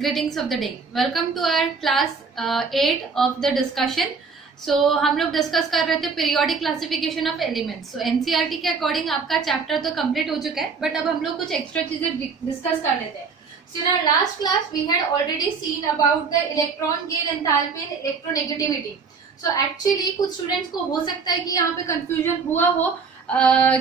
greetings of the day. Welcome to our class 8 of the discussion. So हम लोग discuss कर रहे थे periodic classification of elements. So NCERT के according आपका चैप्टर तो कंप्लीट हो चुका है, बट अब हम लोग कुछ एक्स्ट्रा चीजें डिस्कस कर लेते हैं. So in our last class we had already seen about the electron gain enthalpy and electronegativity. So actually कुछ स्टूडेंट्स को हो सकता है कि यहाँ पे कंफ्यूजन हुआ हो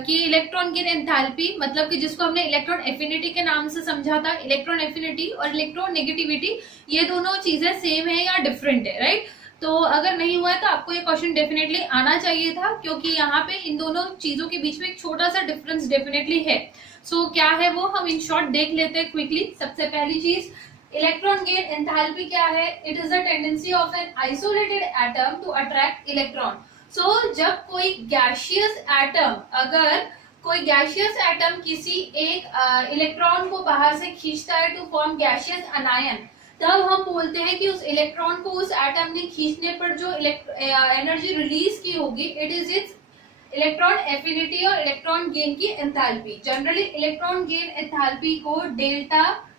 कि इलेक्ट्रॉन गेन एंथैल्पी मतलब कि जिसको हमने इलेक्ट्रॉन एफिनिटी के नाम से समझा था, इलेक्ट्रॉन एफिनिटी और इलेक्ट्रॉन नेगेटिविटी ये दोनों चीजें सेम है या डिफरेंट है, राइट? तो अगर नहीं हुआ है तो आपको ये क्वेश्चन डेफिनेटली आना चाहिए था, क्योंकि यहाँ पे इन दोनों चीजों के बीच में एक छोटा सा डिफरेंस डेफिनेटली है. सो क्या है वो हम इन शॉर्ट देख लेते हैं क्विकली. सबसे पहली चीज, इलेक्ट्रॉन गेन एंथैल्पी क्या है? It is the tendency of an isolated atom to attract electron. जब कोई गैशियस एटम, अगर कोई गैशियस एटम किसी एक इलेक्ट्रॉन को बाहर से खींचता है टू फॉर्म गैशियस अनायन, तब हम बोलते हैं कि उस इलेक्ट्रॉन को उस एटम ने खींचने पर जो एनर्जी रिलीज की होगी, it is it's electron affinity और इलेक्ट्रॉन गेन की enthalpy. Generally electron gain enthalpy को डेल्टा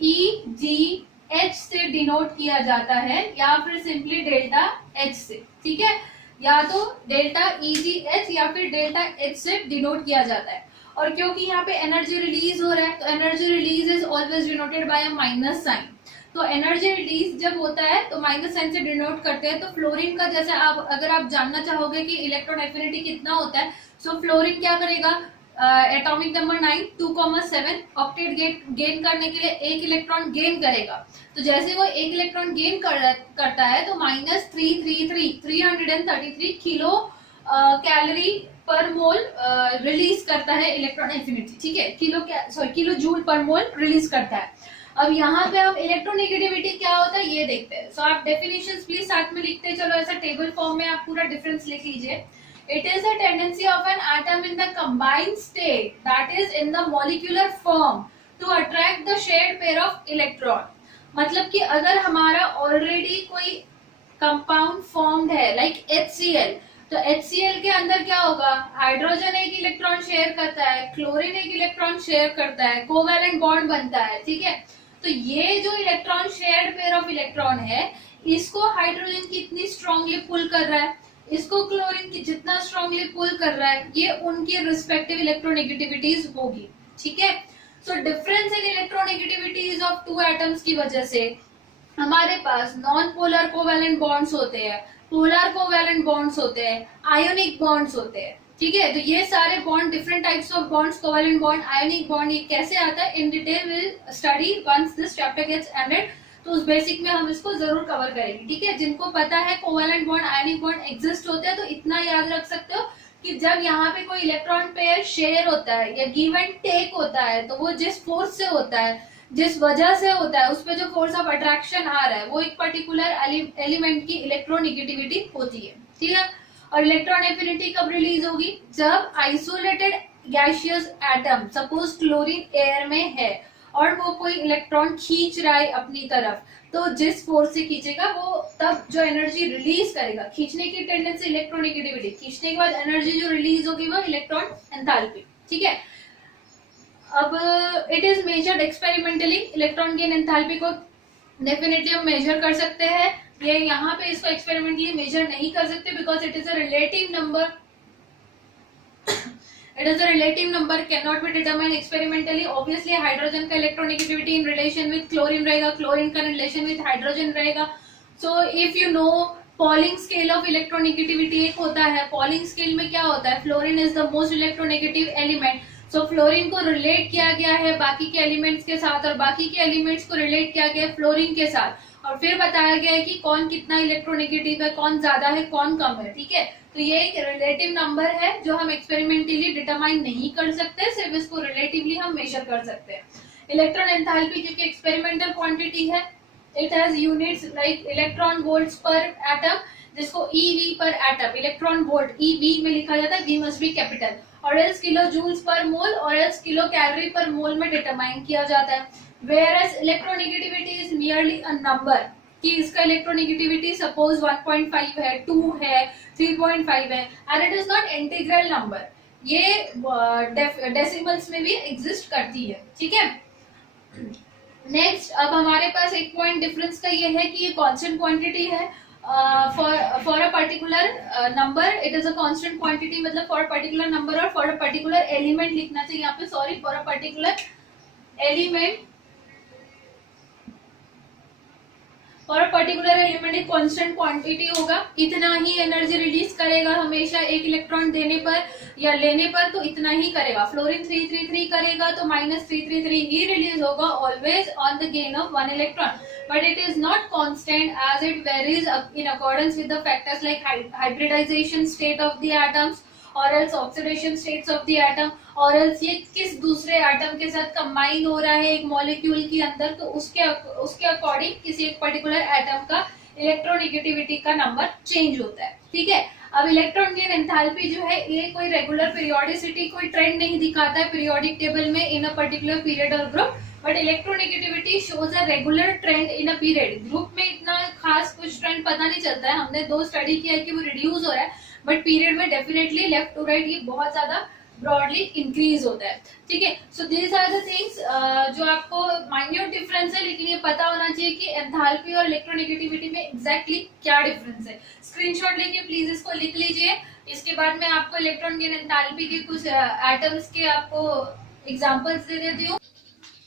ई जी एच से डिनोट किया जाता है, या फिर सिंपली डेल्टा एच से. ठीक है, या तो डेल्टा ई जी एच या फिर डेल्टा एच से डिनोट किया जाता है. और क्योंकि यहाँ पे एनर्जी रिलीज हो रहा है, तो energy release is always denoted by a minus sign. तो एनर्जी रिलीज जब होता है तो माइनस साइन से डिनोट करते हैं. तो फ्लोरीन का जैसे अगर आप जानना चाहोगे कि इलेक्ट्रॉन एफिनिटी कितना होता है, सो फ्लोरीन क्या करेगा, एटॉमिक नंबर 9 2,7 ऑक्टेट गेन करने के लिए एक इलेक्ट्रॉन गेन करेगा. तो जैसे वो एक इलेक्ट्रॉन गेन करता है तो -333 किलो कैलोरी पर मोल रिलीज करता है इलेक्ट्रॉन एफिनिटी. ठीक है, किलो जूल पर मोल रिलीज करता है. अब यहाँ पे हम इलेक्ट्रोनेगेटिविटी क्या होता है ये देखते हैं. सो आप डेफिनेशंस प्लीज साथ में लिखते चलो, ऐसा टेबल फॉर्म में आप पूरा डिफरेंस लिख लीजिए. It is a tendency of an atom in the combined state, that is in the molecular form, to attract the shared pair of electron. मतलब कि अगर हमारा ऑलरेडी कोई कंपाउंड फॉर्म्ड है लाइक HCl, तो HCl के अंदर क्या होगा, हाइड्रोजन एक इलेक्ट्रॉन शेयर करता है, क्लोरीन एक इलेक्ट्रॉन शेयर करता है, कोवैलेंट बॉन्ड बनता है. ठीक है, तो ये जो electron shared pair of electron है, इसको हाइड्रोजन कितनी स्ट्रांगली पुल कर रहा है, इसको क्लोरीन की जितना स्ट्रांगली पुल कर रहा है, ये उनकी रिस्पेक्टिव इलेक्ट्रोनेगेटिविटीज होगी. ठीक है, so difference in electronegativities of two atoms की वजह से हमारे पास नॉन पोलर कोवैलेंट बॉन्ड्स होते हैं, पोलर कोवैलेंट बॉन्ड्स होते हैं, आयोनिक बॉन्ड्स होते हैं. ठीक है, तो ये सारे bond, different types of bonds, covalent bond, ionic bond, ये कैसे आता है in detail will study once this chapter gets ended. तो उस बेसिक में हम इसको जरूर कवर करेंगे. ठीक है, जिनको पता है covalent bond, ionic bond exist होते हैं, तो इतना याद रख सकते हो कि जब यहाँ पे कोई इलेक्ट्रॉन पेयर शेयर होता है या गिव एंड टेक होता है, तो वो जिस फोर्स से होता है, जिस वजह से होता है, उस पर जो फोर्स ऑफ अट्रैक्शन आ रहा है, वो एक पर्टिकुलर एलिमेंट की इलेक्ट्रोनेगेटिविटी होती है. ठीक है, और इलेक्ट्रॉन एफिनिटी कब रिलीज होगी, जब isolated gaseous atom, suppose chlorine air में है और वो कोई इलेक्ट्रॉन खींच रहा है अपनी तरफ, तो जिस फोर्स से खींचेगा वो तब जो एनर्जी रिलीज करेगा, खींचने की टेंडेंसी इलेक्ट्रोनेगेटिविटी, खींचने के बाद एनर्जी जो रिलीज होगी वो इलेक्ट्रॉन एंथैल्पी. ठीक है, अब it is measured experimentally. Electron gain enthalpy को डेफिनेटली हम मेजर कर सकते हैं. ये यहाँ पे इसको एक्सपेरिमेंटली मेजर नहीं कर सकते because it is a relative number. It is a relative number, cannot be determined experimentally. Obviously, hydrogen का electronegativity in relation with chlorine रहेगा, क्लोरीन का रिलेशन विद हाइड्रोजन रहेगा. So if you know Pauling scale of electronegativity एक होता है. Pauling scale में क्या होता है, fluorine is the most electronegative element. So fluorine को रिलेट किया गया है बाकी के एलिमेंट्स के साथ, और बाकी के एलिमेंट्स को रिलेट किया गया है फ्लोरीन के साथ, और फिर बताया गया है कि कौन कितना इलेक्ट्रोनेगेटिव है, कौन ज्यादा है, कौन कम है. ठीक है, तो ये एक रिलेटिव नंबर है जो हम एक्सपेरिमेंटली डिटरमाइन नहीं कर सकते, सिर्फ इसको रिलेटिवली हम मेजर कर सकते हैं. इलेक्ट्रॉन एंथैल्पी क्योंकि एक्सपेरिमेंटल क्वांटिटी है, it has units like electron volts पर एटम, जिसको EV पर एटम, इलेक्ट्रॉन वोल्ट EV में लिखा जाता है, V मस्ट बी कैपिटल, और एल्स किलो जूल्स पर मोल और एल्स किलो कैलोरी पर मोल में डिटरमाइन किया जाता है. Whereas electronegativity is merely a number, कि इसका इलेक्ट्रोनेगेटिविटी सपोज 1.5 है, 2 है, 3.5 है, and it is not integral number. ये डेसिमल्स में भी एग्जिस्ट करती है. ठीक है, नेक्स्ट अब हमारे पास एक पॉइंट डिफरेंस का ये है कि ये कांस्टेंट क्वांटिटी है for a particular number, it is a constant quantity, मतलब फॉर अ पर्टिकुलर नंबर और फॉर अ पर्टिकुलर एलिमेंट लिखना चाहिए यहाँ पे, sorry, for a particular element, और पर्टिकुलर एलिमेंट एक कांस्टेंट क्वांटिटी होगा, इतना ही एनर्जी रिलीज करेगा हमेशा एक इलेक्ट्रॉन देने पर या लेने पर, तो इतना ही करेगा। फ्लोरीन 333 करेगा तो -333 ही रिलीज होगा always on the gain of 1 electron, but it is not constant as it varies in accordance with the factors like hybridisation state of the atoms और else oxidation states of the atom, और else ये किस दूसरे atom के साथ combine हो रहा है एक मॉलिक्यूल के अंदर, तो उसके अकॉर्डिंग किसी एक पर्टिकुलर एटम का इलेक्ट्रोनेगेटिविटी का नंबर चेंज होता है। ठीक है, अब इलेक्ट्रॉन गेन एंथैल्पी जो है ये कोई रेगुलर पीरियोडिसिटी, कोई ट्रेंड नहीं दिखाता है पीरियोडिक टेबल में इन अ पर्टिकुलर पीरियड और group, but electronegativity shows a regular trend in a period. Group में इतना खास कुछ ट्रेंड पता नहीं चलता है, हमने 2 स्टडी किया है कि वो रिड्यूस हो रहा है, बट पीरियड में डेफिनेटली लेफ्ट टू राइट ये बहुत ज्यादा ब्रॉडली इंक्रीज होता है। ठीक है, so these are the things जो आपको माइन्यूट डिफरेंस है, लेकिन ये पता होना चाहिए कि एंथैल्पी और इलेक्ट्रोनेगेटिविटी में एग्जैक्टली क्या डिफरेंस है। स्क्रीनशॉट लेके प्लीज इसको लिख लीजिए, इसके बाद मैं आपको इलेक्ट्रॉन गेन एंथैल्पी के कुछ एटम्स के आपको एग्जांपल्स दे देती हूँ।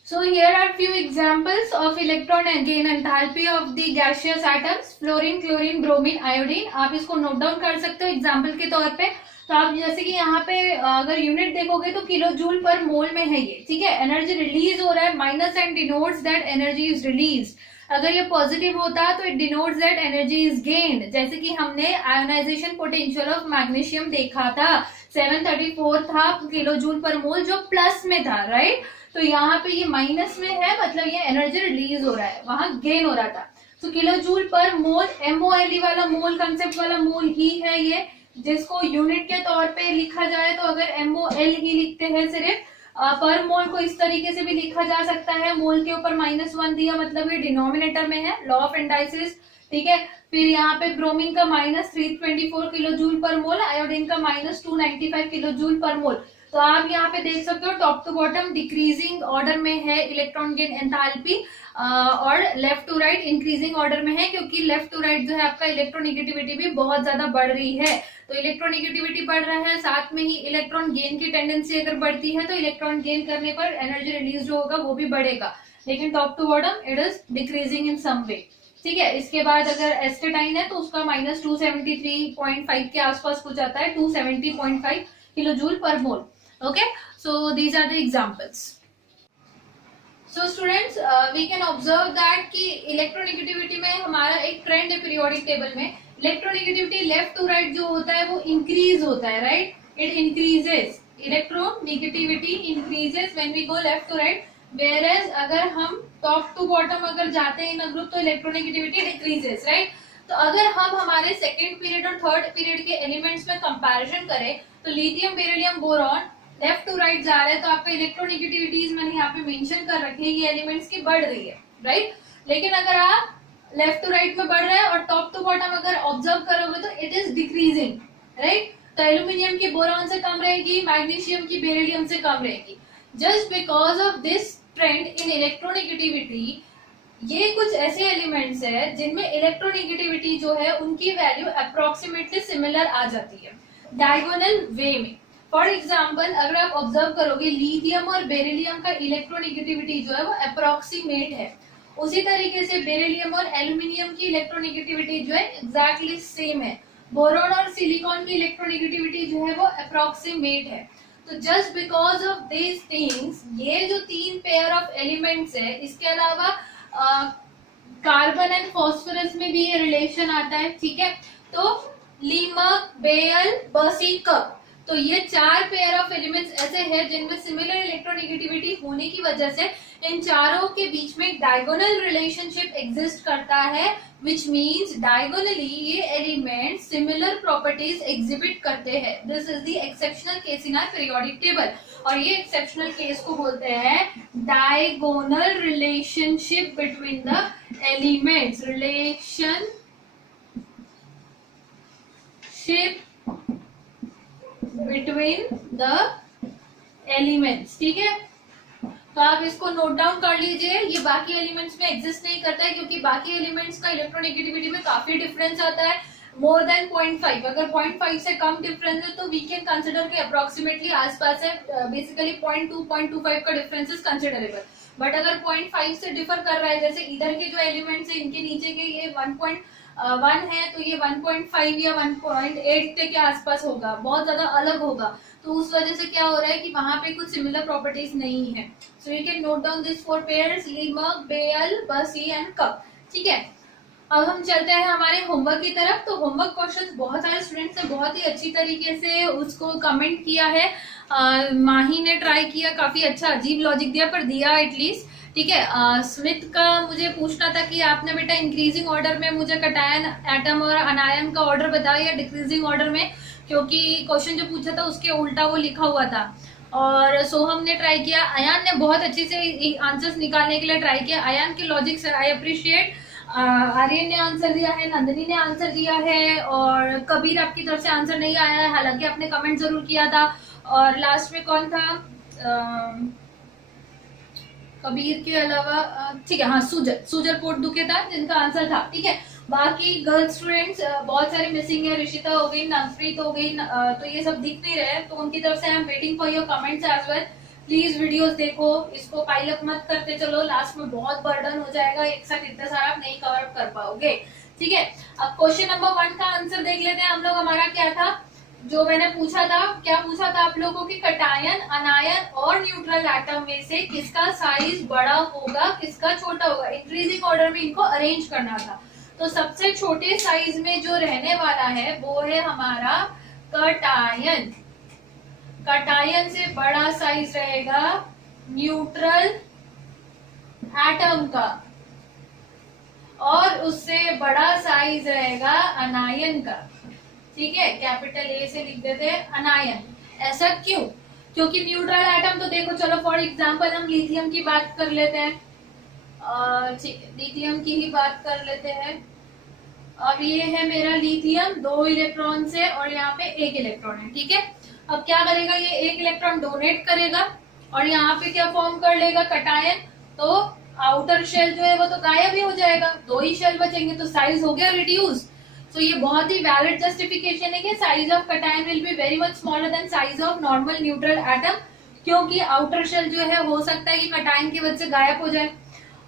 So here are few examples of electron gain enthalpy of the gaseous atoms, fluorine, chlorine, bromine, iodine। आप इसको नोट डाउन कर सकते हो एग्जाम्पल के तौर पे। तो आप जैसे कि यहाँ पे अगर यूनिट देखोगे तो किलो जूल पर मोल में है ये। ठीक है, एनर्जी रिलीज हो रहा है, minus and denotes that energy is release. अगर ये पॉजिटिव होता तो it denotes that energy is gained, जैसे कि हमने आयोनाइजेशन पोटेंशियल ऑफ मैग्नीशियम देखा था 734 था किलो जूल पर मोल, जो प्लस में था, राइट। तो यहाँ पे ये माइनस में है, मतलब ये एनर्जी रिलीज हो रहा है, वहां गेन हो रहा था। तो किलो जूल पर मोल, MOLE वाला मोल कंसेप्ट वाला मोल ही है ये, जिसको यूनिट के तौर पे लिखा जाए तो अगर MOL ही लिखते हैं सिर्फ, पर मोल को इस तरीके से भी लिखा जा सकता है, मोल के ऊपर -1 दिया, मतलब ये डिनोमिनेटर में है, लॉ ऑफ इंडाइसिस। ठीक है, फिर यहाँ पे ब्रोमीन का -324 किलो जूल पर मोल, आयोडीन का -295 किलो जूल पर मोल। तो आप यहाँ पे देख सकते हो top to bottom decreasing order में है इलेक्ट्रॉन गेन एंथैल्पी, और left to right increasing order में है, क्योंकि लेफ्ट टू राइट जो है आपका इलेक्ट्रोनेगेटिविटी भी बहुत ज्यादा बढ़ रही है। तो इलेक्ट्रोनेगेटिविटी बढ़ रहा है, साथ में ही इलेक्ट्रॉन गेन की टेंडेंसी अगर बढ़ती है तो इलेक्ट्रॉन गेन करने पर एनर्जी रिलीज जो होगा वो भी बढ़ेगा, लेकिन top to bottom it is decreasing in some way. ठीक है, इसके बाद अगर एस्टेटाइन है तो उसका -273.5 के आसपास कुछ आता है, 270.5 किलो जूल पर मोल। Okay, so these are the examples. So students, we can observe that कि इलेक्ट्रोनेगेटिविटी में हमारा एक ट्रेंड है पीरियोडिक टेबल में, इलेक्ट्रोनेगेटिविटी लेफ्ट टू राइट जो होता है वो इंक्रीज होता है, right, it increases, electronegativity increases when we go left to right, whereas अगर हम टॉप टू बॉटम अगर जाते हैं इन अ ग्रुप तो इलेक्ट्रोनेगेटिविटी डिक्रीजेस, राइट। तो अगर हम हमारे सेकेंड पीरियड और थर्ड पीरियड के एलिमेंट्स में कंपैरिजन करें तो lithium, beryllium, boron left to right जा रहे हैं, तो आपका इलेक्ट्रोनेगेटिविटीज मैंने यहाँ पे मेंशन कर रखी है, ये एलिमेंट्स की बढ़ रही है, राइट। लेकिन अगर आप लेफ्ट टू राइट में बढ़ रहे हैं और टॉप टू बॉटम अगर ऑब्जर्व करोगे तो इट इज डिक्रीजिंग, राइट। तो एल्यूमिनियम की बोरॉन से कम रहेगी, मैग्नीशियम की बेरिलियम से कम रहेगी। Just because of this trend in electronegativity, ये कुछ ऐसे एलिमेंट्स है जिनमें इलेक्ट्रोनेगेटिविटी जो है उनकी वैल्यू अप्रोक्सीमेटली सिमिलर आ जाती है डायगोनल वे में। फॉर एग्जाम्पल अगर आप ऑब्जर्व करोगे लिथियम और बेरिलियम का इलेक्ट्रोनेगेटिविटी जो है वो अप्रोक्सीमेट है, उसी तरीके से बेरिलियम और एल्यूमिनियम की इलेक्ट्रोनेगेटिविटी जो है एग्जैक्टली सेम है। बोरॉन और सिलिकॉन की इलेक्ट्रोनेगेटिविटी जो है वो अप्रोक्सीमेट है। तो just because of this things, ये जो 3 पेयर ऑफ एलिमेंट्स है, इसके अलावा कार्बन एंड फॉस्फोरस में भी ये रिलेशन आता है। ठीक है, तो लीमक, बेयल, बर्सिकअप, तो ये 4 पेयर ऑफ एलिमेंट्स ऐसे हैं जिनमें सिमिलर इलेक्ट्रोनेगेटिविटी होने की वजह से इन चारों के बीच में डायगोनल रिलेशनशिप एग्जिस्ट करता है, विच मीन्स डायगोनली ये एलिमेंट सिमिलर प्रॉपर्टीज एग्जिबिट करते हैं। This is the exceptional case in our periodic table, और ये एक्सेप्शनल केस को बोलते हैं diagonal relationship between the elements, relationship between the elements. ठीक है, तो आप इसको नोट डाउन कर लीजिए। ये बाकी एलिमेंट्स में एग्जिस्ट नहीं करता है, क्योंकि बाकी एलिमेंट्स का इलेक्ट्रोनेगेटिविटी में काफी डिफरेंस आता है, मोर देन 0.5। अगर 0.5 से कम डिफरेंस है तो वी कैन कंसिडर कि अप्रोक्सीमेटली आसपास है, बेसिकली 0.2 0.25 का डिफरेंस इज कंसिडरेबल। बट अगर 0.5 से डिफर कर रहा है, जैसे इधर के जो एलिमेंट्स है इनके नीचे के ये 1.1 है, तो ये 1.5 या 1.8 के आसपास होगा, बहुत ज्यादा अलग होगा। तो उस वजह से क्या हो रहा है कि वहां पे कुछ सिमिलर प्रॉपर्टीज नहीं है। So you can note down this 4 pairs, लीमक, बेयल, बसी एंड कप। ठीक है, अब हम चलते हैं हमारे होमवर्क की तरफ। तो होमवर्क क्वेश्चंस बहुत सारे स्टूडेंट्स ने बहुत ही अच्छी तरीके से उसको कमेंट किया है। माही ने ट्राई किया, काफी अच्छा अजीब लॉजिक दिया पर दिया एटलीस्ट। ठीक है, स्मिथ का मुझे पूछना था कि आपने बेटा इंक्रीजिंग ऑर्डर में मुझे कटायन, एटम और अनायन का ऑर्डर बताया या डिक्रीजिंग ऑर्डर में, क्योंकि क्वेश्चन जो पूछा था उसके उल्टा वो लिखा हुआ था। और सोहम ने ट्राई किया, अयान ने बहुत अच्छे से आंसर्स निकालने के लिए ट्राई किया। अयान के logic sir I appreciate. Aryan ने आंसर दिया है, नंदिनी ने आंसर दिया है, और कबीर आपकी तरफ से आंसर नहीं आया है, हालांकि आपने कमेंट जरूर किया था। और लास्ट में कौन था कबीर के अलावा? ठीक है, हाँ, सुजर पोटदुके था जिनका आंसर था। ठीक है, बाकी गर्ल्स स्टूडेंट्स बहुत सारे मिसिंग है, ऋषिता हो गई, नवप्रीत हो गई, तो ये सब दिख नहीं रहे, तो उनकी तरफ से I am waiting for your comments as well. Please videos देखो, इसको पाइल अप मत करते चलो, लास्ट में बहुत बर्डन हो जाएगा, एक साथ इतना सारा आप नहीं कवर अप कर पाओगे। ठीक है, अब क्वेश्चन नंबर 1 का आंसर देख लेते हैं हम लोग। हमारा क्या था, जो मैंने पूछा था, क्या पूछा था आप लोगों की, कटायन, अनायन और न्यूट्रल एटम में से किसका साइज बड़ा होगा, किसका छोटा होगा, इंक्रीजिंग ऑर्डर में इनको अरेंज करना था। तो सबसे छोटे साइज में जो रहने वाला है वो है हमारा कटायन। कटायन से बड़ा साइज रहेगा न्यूट्रल एटम का, और उससे बड़ा साइज रहेगा अनायन का। ठीक है, कैपिटल ए से लिख देते हैं अनायन। ऐसा क्यों? क्योंकि न्यूट्रल एटम तो देखो, चलो फॉर एग्जांपल हम लिथियम की बात कर लेते हैं। ठीक है, लिथियम की ही बात कर लेते हैं। अब ये है मेरा लिथियम, 2 इलेक्ट्रॉन है और यहाँ पे 1 इलेक्ट्रॉन है। ठीक है, अब क्या करेगा, ये 1 इलेक्ट्रॉन डोनेट करेगा और यहाँ पे क्या फॉर्म कर लेगा, कटायन। तो आउटर शेल जो है वो तो गायब ही हो जाएगा, 2 ही शेल बचेंगे, तो साइज हो गया रिड्यूस। तो ये बहुत ही वैलिड जस्टिफिकेशन है कि size of cation will be very much smaller than size of normal neutral atom, क्योंकि आउटर शेल जो है हो सकता है कि कटायन की वजह से गायब हो जाए।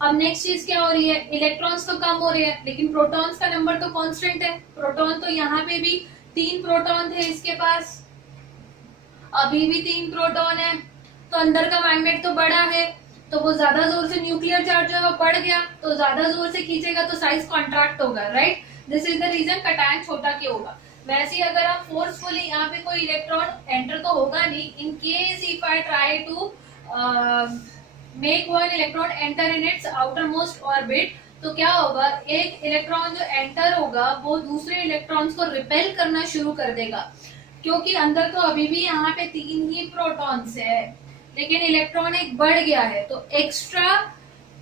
अब नेक्स्ट चीज क्या हो रही है, इलेक्ट्रॉन्स तो कम हो रहे हैं, लेकिन प्रोटॉन्स का नंबर तो कांस्टेंट है। प्रोटॉन तो यहाँ पे भी 3 प्रोटॉन थे इसके पास, अभी भी 3 प्रोटॉन है, तो अंदर का मैग्नेट तो बड़ा है, तो वो ज्यादा जोर से न्यूक्लियर चार्ज जो है वो बढ़ गया, तो ज्यादा जोर से खींचेगा तो साइज कॉन्ट्रैक्ट होगा, right. This is the reason cation छोटा क्यों होगा। वैसे ही अगर आप फोर्सफुली यहाँ पे कोई इलेक्ट्रॉन एंटर तो होगा नहीं, in case if I try to make one electron enter in its outermost orbit, तो क्या होगा, एक इलेक्ट्रॉन जो एंटर होगा वो दूसरे इलेक्ट्रॉन्स को रिपेल करना शुरू कर देगा, क्योंकि अंदर तो अभी भी यहाँ पे 3 ही प्रोटॉन्स है, लेकिन इलेक्ट्रॉन एक बढ़ गया है, तो एक्स्ट्रा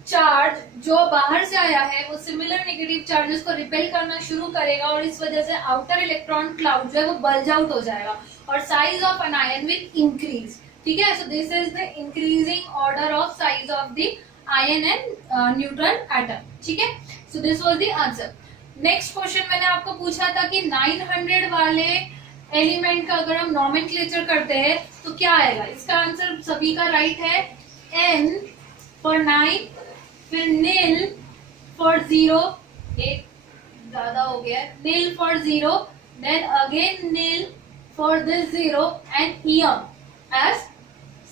चार्ज जो बाहर से आया है वो सिमिलर नेगेटिव चार्जेस को रिपेल करना शुरू करेगा, और इस वजह से आउटर इलेक्ट्रॉन क्लाउड जो है वो बल्ज आउट हो जाएगा और size of an ion will increase. ठीक है, so this is the increasing order of size of the ion and neutral atom. ठीक है, so this was the answer. Next question मैंने आपको पूछा था कि 900 वाले एलिमेंट का अगर हम नॉमेनक्लेचर करते हैं तो क्या आएगा। इसका आंसर सभी का राइट है, n फॉर 9, फिर नील फॉर 0, एक ज्यादा हो गया, nil for 0, then again nil for this 0 and ium as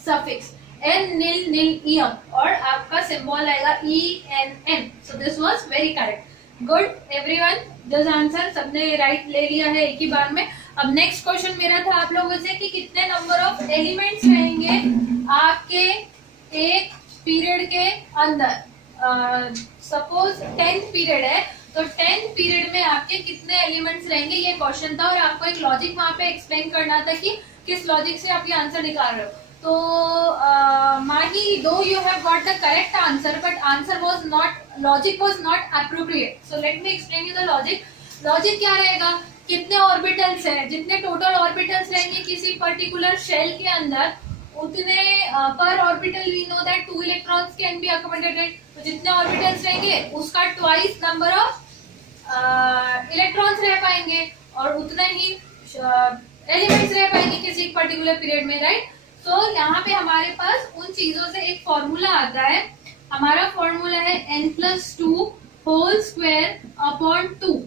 suffix, en nil nil ium, और आपका सिंबल आएगा ENN। So this was very correct, good everyone, this answer सबने राइट ले लिया है एक ही बार में। अब नेक्स्ट क्वेश्चन मेरा था आप लोगों से कि कितने नंबर ऑफ एलिमेंट्स रहेंगे आपके एक पीरियड के अंदर। सपोज 10th पीरियड है, तो 10th पीरियड में आपके कितने एलिमेंट्स रहेंगे, ये क्वेश्चन था, और आपको एक लॉजिक वहां पे एक्सप्लेन करना था कि किस लॉजिक से आप ये आंसर निकाल रहे हो। तो माही, दो you have got the correct answer, but answer was not, logic was not appropriate. So let me explain you the logic. Logic क्या रहेगा, कितने ऑर्बिटल्स है, जितने टोटल ऑर्बिटल्स रहेंगे किसी पर्टिकुलर शेल के अंदर, उतने पर orbital we know that 2 electrons can be accommodated, तो जितने ऑर्बिटल्स रहेंगे उसका ट्वाइस नंबर ऑफ इलेक्ट्रॉन्स रह पाएंगे और उतना ही एलिमेंट्स रह पाएंगे किसी पर्टिकुलर पीरियड में, राइट। तो यहाँ पे हमारे पास उन चीजों से एक फॉर्मूला आता है, हमारा फॉर्मूला है n+2 होल स्क्वायर अपॉन 2,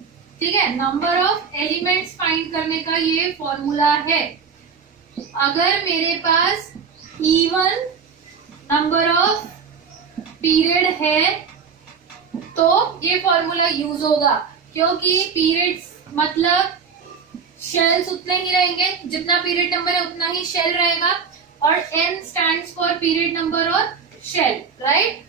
ठीक है। नंबर ऑफ एलिमेंट्स फाइंड करने का ये फॉर्मूला है। अगर मेरे पास इवन नंबर ऑफ पीरियड है तो ये फॉर्मूला यूज होगा, क्योंकि पीरियड्स मतलब शेल्स उतने ही रहेंगे, जितना पीरियड नंबर है उतना ही शेल रहेगा, और n stands for period number और shell, right.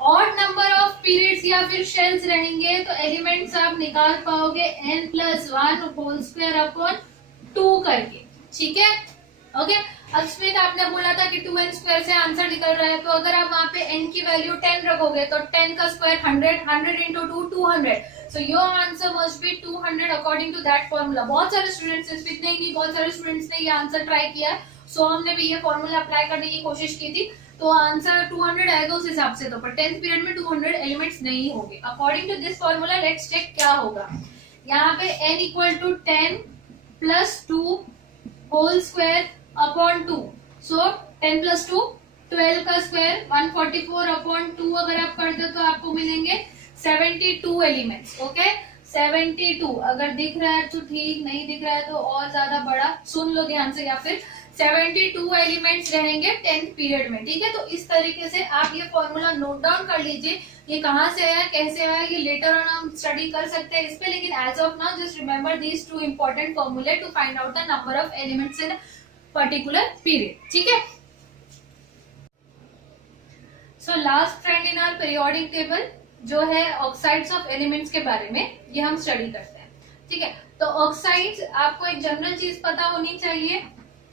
Odd number of periods या फिर शेल्स रहेंगे तो एलिमेंट्स आप निकाल पाओगे n+1 होल स्क्वायर अपॉन 2 करके, ठीक है, ओके। अब स्मिथ आपने बोला था कि 2n स्क्वायर से आंसर निकल रहा है, तो अगर आप वहां पे n की वैल्यू 10 रखोगे तो 10 का square 100 into 2 200, so your answer must be 200 according to that formula। बहुत सारे स्टूडेंट्स, स्मिथ ने नहीं, बहुत सारे स्टूडेंट्स ने ये आंसर ट्राई किया, सो हमने भी ये फॉर्मूला अप्लाई करने की कोशिश की थी, तो आंसर 200 आएगा उस हिसाब से। तो पर 10th पीरियड में 200 एलिमेंट्स नहीं होंगे। According to this formula let's check क्या होगा। यहाँ पे n = 10 + 2 whole square upon 2, so 10 + 2 12 का स्क्वायर 144 अपॉन 2 अगर आप करते हो तो आपको मिलेंगे 72 एलिमेंट्स, ओके। 72 अगर दिख रहा है तो ठीक, नहीं दिख रहा है तो और ज्यादा बड़ा सुन लो ध्यान से, या फिर 72 एलिमेंट्स रहेंगे 10th पीरियड में, ठीक है। तो इस तरीके से आप ये फॉर्मूला नोट डाउन कर लीजिए, ये कहाँ से आया कैसे आया ये लेटर ऑन हम स्टडी कर सकते हैं इस पे, लेकिन as of now just remember these 2 important फॉर्मूले to find out the number of elements in particular period, ठीक है। So last friend in our periodic table जो है ऑक्साइड्स ऑफ एलिमेंट्स के बारे में, ये हम स्टडी करते हैं, ठीक है। तो ऑक्साइड्स, आपको एक जनरल चीज पता होनी चाहिए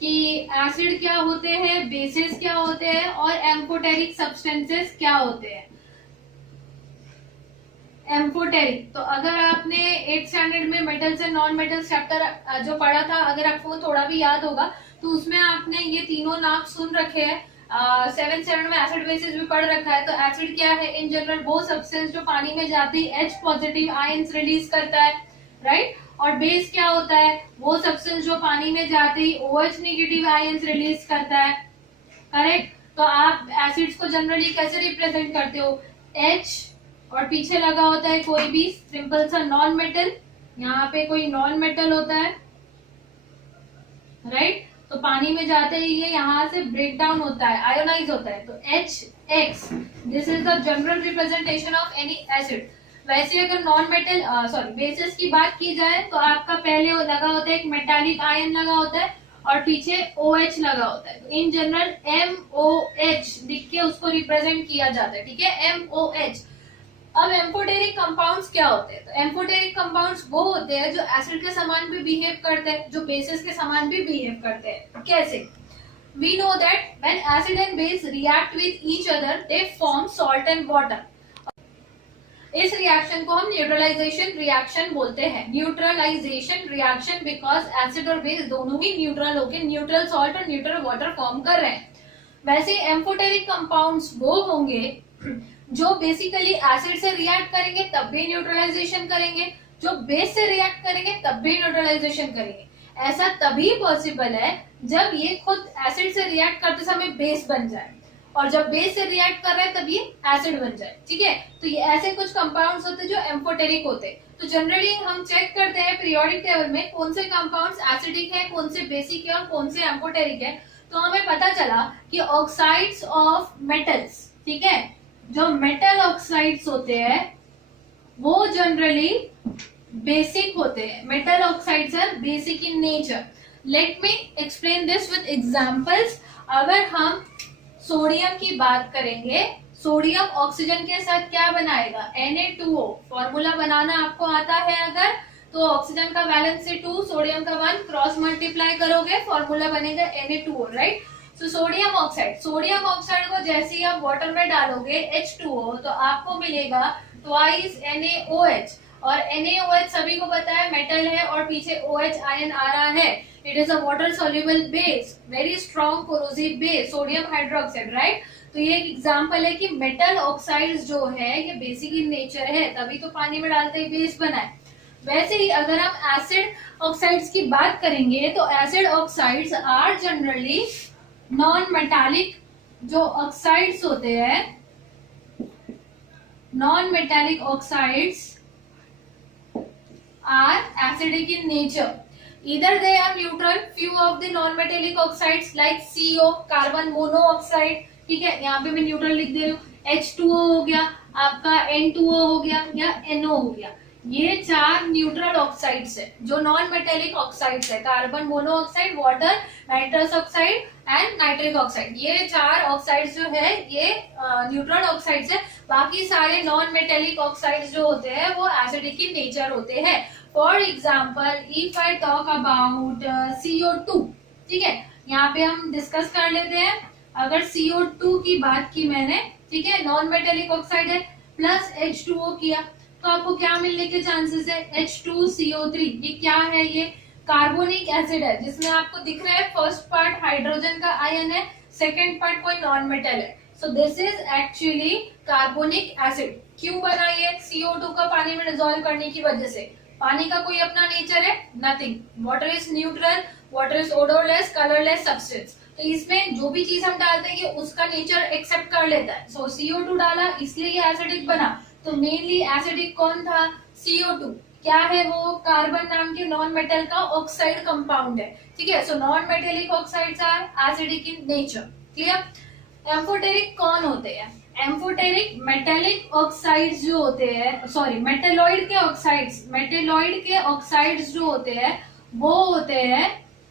कि एसिड क्या होते हैं, बेसिस क्या होते हैं और एम्फोटेरिक सब्सटेंसेस क्या होते हैं। एम्फोटेरिक, तो अगर आपने 8th स्टैंडर्ड में metals and non metals chapter जो पढ़ा था, अगर आपको थोड़ा भी याद होगा तो उसमें आपने ये तीनों नाम सुन रखे हैं। 7th स्टैंडर्ड में एसिड बेसिस भी पढ़ रखा है। तो एसिड क्या है, इन जनरल वो सब्सटेंस जो पानी में जाती है H पॉजिटिव आयंस रिलीज करता है, राइट। और बेस क्या होता है, वो सब्सटेंस जो पानी में जाते ही OH नेगेटिव आयंस रिलीज करता है, करेक्ट। तो आप एसिड्स को जनरली कैसे रिप्रेजेंट करते हो, H और पीछे लगा होता है कोई भी सिंपल सा नॉन मेटल, यहाँ पे कोई नॉन मेटल होता है, राइट। तो पानी में जाते ही ये यहाँ से ब्रेक डाउन होता है, आयोनाइज होता है, तो HX, this is the general representation of any acid. वैसे अगर नॉन मेटल बेसिस की बात की जाए तो आपका पहले लगा होता है एक मेटालिक आयन लगा होता है और पीछे OH लगा होता है। तो इन जनरल MOH लिख के उसको रिप्रेजेंट किया जाता है, ठीक है, MOH। अब एम्फोटेरिक कंपाउंड्स क्या होते हैं, तो एम्फोटेरिक कंपाउंड्स वो होते हैं जो एसिड के समान भी बिहेव करते हैं, जो बेसिस के समान भी बिहेव करते हैं। कैसे, we know that when acid and base react with each other they form salt and water. इस रिएक्शन को हम न्यूट्रलाइजेशन रिएक्शन बोलते हैं, न्यूट्रलाइजेशन रिएक्शन, बिकॉज एसिड और बेस दोनों ही न्यूट्रल होकर न्यूट्रल सॉल्ट और न्यूट्रल वाटर फॉर्म कर रहे हैं। वैसे एम्फोटेरिक कंपाउंड्स वो होंगे जो बेसिकली एसिड से रिएक्ट करेंगे तब भी न्यूट्रलाइजेशन करेंगे, जो बेस से रिएक्ट करेंगे तब भी न्यूट्रलाइजेशन करेंगे। ऐसा तभी पॉसिबल है जब ये खुद एसिड से रिएक्ट करते समय बेस बन जाए, और जब बेस से रिएक्ट कर रहे हैं तब ये एसिड बन जाए, ठीक है। तो ये ऐसे कुछ कंपाउंड्स होते हैं जो एम्फोटेरिक होते हैं। तो जनरली हम चेक करते हैं पीरियोडिक टेबल में कौन से कंपाउंड्स एसिडिक है, कौन से बेसिक है और कौन से एम्फोटेरिक है। तो हमें पता चला कि ऑक्साइड्स ऑफ मेटल्स, ठीक है, जो मेटल ऑक्साइड्स होते हैं वो जनरली बेसिक होते हैं। Metal oxides are basic in nature. Let me explain this with examples. अगर हम सोडियम की बात करेंगे, सोडियम ऑक्सीजन के साथ क्या बनाएगा, Na2O। फॉर्मूला बनाना आपको आता है अगर, तो ऑक्सीजन का वैलेंस से 2, सोडियम का 1, क्रॉस मल्टीप्लाई करोगे फॉर्मूला बनेगा Na2O, राइट। तो सोडियम ऑक्साइड को जैसे ही आप वाटर में डालोगे H2O, तो आपको मिलेगा ट्वाइस NaOH। और NaOH सभी को पता है मेटल है और पीछे OH आयन आ रहा है. It is a water soluble base, very strong corrosive base, sodium hydroxide, right. तो ये एक एग्जांपल है कि मेटल ऑक्साइड्स जो है ये बेसिक इन नेचर है, तभी तो पानी में डालते ही बेस बना है. वैसे ही अगर हम एसिड ऑक्साइड्स की बात करेंगे तो acid oxides are generally non metallic. जो ऑक्साइड्स होते हैं, non metallic oxides are acidic in nature. Either they are neutral. Few of the non-metallic oxides like CO, carbon monoxide, ठीक है, यहाँ पे मैं न्यूट्रल लिख दे रही हूँ. H2O हो गया, आपका N2O हो गया या NO हो गया. ये 4 न्यूट्रल ऑक्साइड्स है जो नॉन मेटेलिक ऑक्साइड्स है. Carbon monoxide, water, nitrous oxide and nitric oxide. ये 4 ऑक्साइड्स जो है ये न्यूट्रल ऑक्साइड्स है. बाकी सारे नॉन मेटेलिक ऑक्साइड्स जो होते हैं वो एसिडिक इन नेचर होते हैं. For example if I talk about CO2, ठीक है, यहाँ पे हम डिस्कस कर लेते हैं. अगर CO2 की बात की मैंने, ठीक है, नॉन मेटेलिक ऑक्साइड है, प्लस H2O किया तो आपको क्या मिलने के चांसेस है? H2CO3. ये क्या है? ये कार्बोनिक एसिड है जिसमें आपको दिख रहा है फर्स्ट पार्ट हाइड्रोजन का आयन है, सेकेंड पार्ट कोई नॉन मेटल है. So this is actually carbonic acid. क्यों बना ये? CO2 का पानी में डिसॉल्व करने की वजह से. पानी का कोई अपना नेचर है? Nothing. Water is neutral, water is odourless, colourless substance. तो इसमें जो भी चीज हम डालते हैं उसका नेचर एक्सेप्ट कर लेता है. सो CO2 डाला इसलिए ये एसिडिक बना. तो मेनली एसिडिक कौन था? CO2. क्या है वो? कार्बन नाम के नॉन मेटल का ऑक्साइड कंपाउंड है, ठीक है. So non metallic oxides are acidic in nature. Clear? Amphoteric कौन होते हैं? एम्फोटेरिक मेटेलिक ऑक्साइड्स जो होते हैं, सॉरी मेटेलॉइड के ऑक्साइड्स, मेटेलॉइड के ऑक्साइड्स जो होते हैं वो होते हैं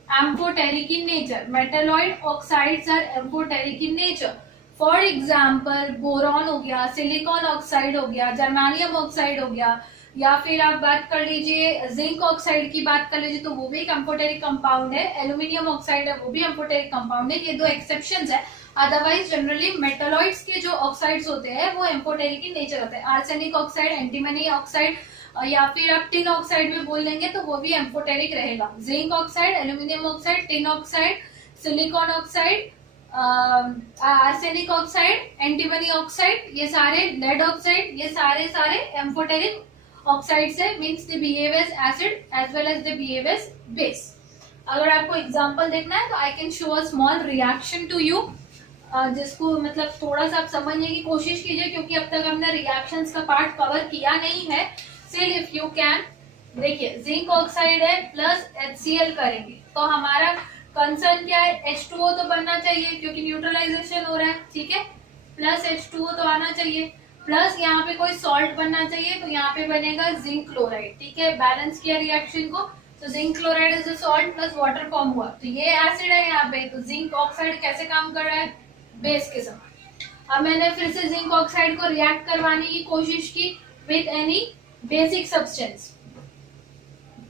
amphoteric in nature. Metalloid oxides are amphoteric in nature. For example boron हो गया, सिलिकॉन ऑक्साइड हो गया, जर्मेनियम ऑक्साइड हो गया, या फिर आप बात कर लीजिए जिंक ऑक्साइड की बात कर लीजिए तो वो भी एक एम्फोटेरिक कंपाउंड है. एल्यूमिनियम ऑक्साइड है वो भी एम्फोटेरिक कंपाउंड है. ये 2 एक्सेप्शंस है. अदरवाइज जनरली मेटलॉइड्स के जो ऑक्साइड्स होते हैं वो एम्फोटेरिक इन नेचर होते हैं. आर्सेनिक ऑक्साइड, एंटीमनी ऑक्साइड या फिर आप टिन ऑक्साइड में बोल देंगे तो वो भी एम्फोटेरिक रहेगा. Zinc oxide, aluminium oxide, tin oxide, silicon oxide, arsenic oxide, antimony oxide, ये सारे, लेड ऑक्साइड, ये सारे एम्फोटेरिक ऑक्साइड्स है. Means they behave as acid as well as they behave as base. अगर आपको एग्जांपल देखना है तो I can show a small reaction to you, जिसको मतलब थोड़ा सा आप समझने की कोशिश कीजिए क्योंकि अब तक हमने रिएक्शंस का पार्ट कवर किया नहीं है. स्टिल इफ यू कैन, देखिए जिंक ऑक्साइड है प्लस HCl करेंगे तो हमारा कंसर्न क्या है? H2O तो बनना चाहिए क्योंकि न्यूट्रलाइजेशन हो रहा है, ठीक है, प्लस H2O तो आना चाहिए, प्लस यहाँ पे कोई सॉल्ट बनना चाहिए तो यहाँ पे बनेगा जिंक क्लोराइड. ठीक है, बैलेंस किया रिएक्शन को तो zinc chloride is a salt plus water form हुआ तो ये एसिड है यहाँ पे. तो जिंक ऑक्साइड कैसे काम कर रहा है? बेस के समान. अब मैंने फिर से जिंक ऑक्साइड को रिएक्ट करवाने की कोशिश की with any basic substance.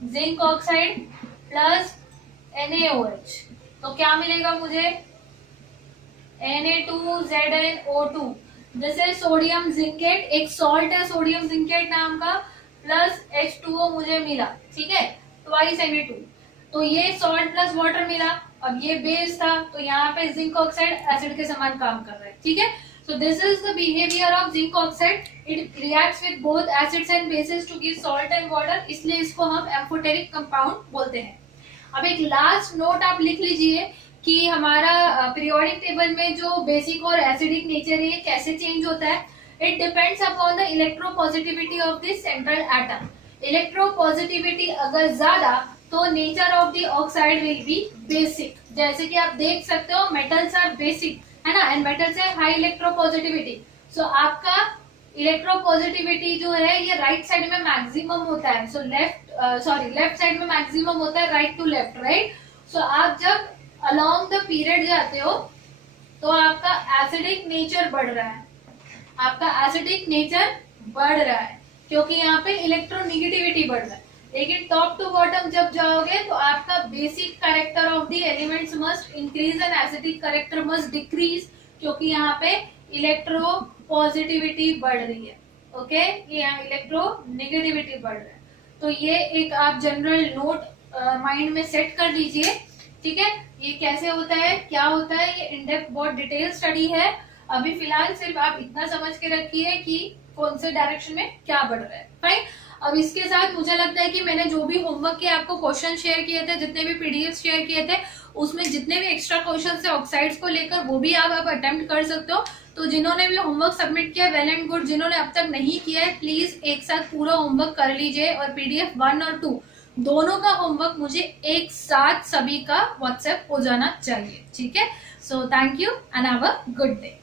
Zinc oxide plus NaOH तो क्या मिलेगा मुझे? Na2ZnO2. जैसे सोडियम जिंकेट, एक सॉल्ट है सोडियम जिंकेट नाम का, प्लस H2O मुझे मिला, ठीक है, ट्वाइस Na2. तो ये सॉल्ट प्लस वाटर मिला. अब ये बेस था तो यहाँ पे जिंक ऑक्साइड एसिड के समान काम कर रहा है, ठीक है. So this is the behavior of zinc oxide. It reacts with both acids and bases to give salt and water. इसलिए इसको हम एम्फोटेरिक कंपाउंड बोलते हैं. अब एक लास्ट नोट आप लिख लीजिए कि हमारा पीरियोडिक टेबल में जो बेसिक और एसिडिक नेचर है ये कैसे चेंज होता है. It depends upon the electropositivity of the central atom. Electropositivity अगर ज्यादा तो nature of the oxide will be basic. जैसे कि आप देख सकते हो मेटल्स आर बेसिक है ना, एंड मेटल्स है हाई इलेक्ट्रोपॉजिटिविटी. सो आपका इलेक्ट्रोपॉजिटिविटी जो है ये राइट साइड में मैक्सिमम होता है. सो लेफ्ट साइड में मैक्सिमम होता है, राइट टू लेफ्ट, राइट. सो आप जब अलोंग द पीरियड जाते हो तो आपका एसिडिक नेचर बढ़ रहा है, आपका एसिडिक नेचर बढ़ रहा है क्योंकि यहाँ पे इलेक्ट्रोनिगेटिविटी बढ़ रहा है. लेकिन टॉप टू बॉटम जब जाओगे तो आपका basic character of the elements must increase and acidic character must decrease क्योंकि यहाँ पे इलेक्ट्रो पॉजिटिविटी बढ़ रही है. ओके, ये यहाँ इलेक्ट्रोनेगेटिविटी बढ़ रहा है। तो ये एक आप जनरल नोट माइंड में सेट कर लीजिए, ठीक है। ये कैसे होता है, क्या होता है, ये इनडेप्थ बहुत डिटेल स्टडी है। अभी फिलहाल सिर्फ आप इतना समझ के रखिए कि कौन से डायरेक्शन में क्या बढ़ रहा है, फाइन। अब इसके साथ मुझे लगता है कि मैंने जो भी होमवर्क के आपको क्वेश्चन शेयर किए थे, जितने भी पीडीएफ शेयर किए थे, उसमें जितने भी एक्स्ट्रा क्वेश्चन है ऑक्साइड्स को लेकर, वो भी आप अटेम्प्ट कर सकते हो। तो जिन्होंने भी होमवर्क सबमिट किया वेल एंड गुड, जिन्होंने अब तक नहीं किया है प्लीज एक साथ पूरा होमवर्क कर लीजिए, और पीडीएफ 1 और 2 दोनों का होमवर्क मुझे एक साथ सभी का व्हाट्सएप हो जाना चाहिए, ठीक है। So thank you and have a good day.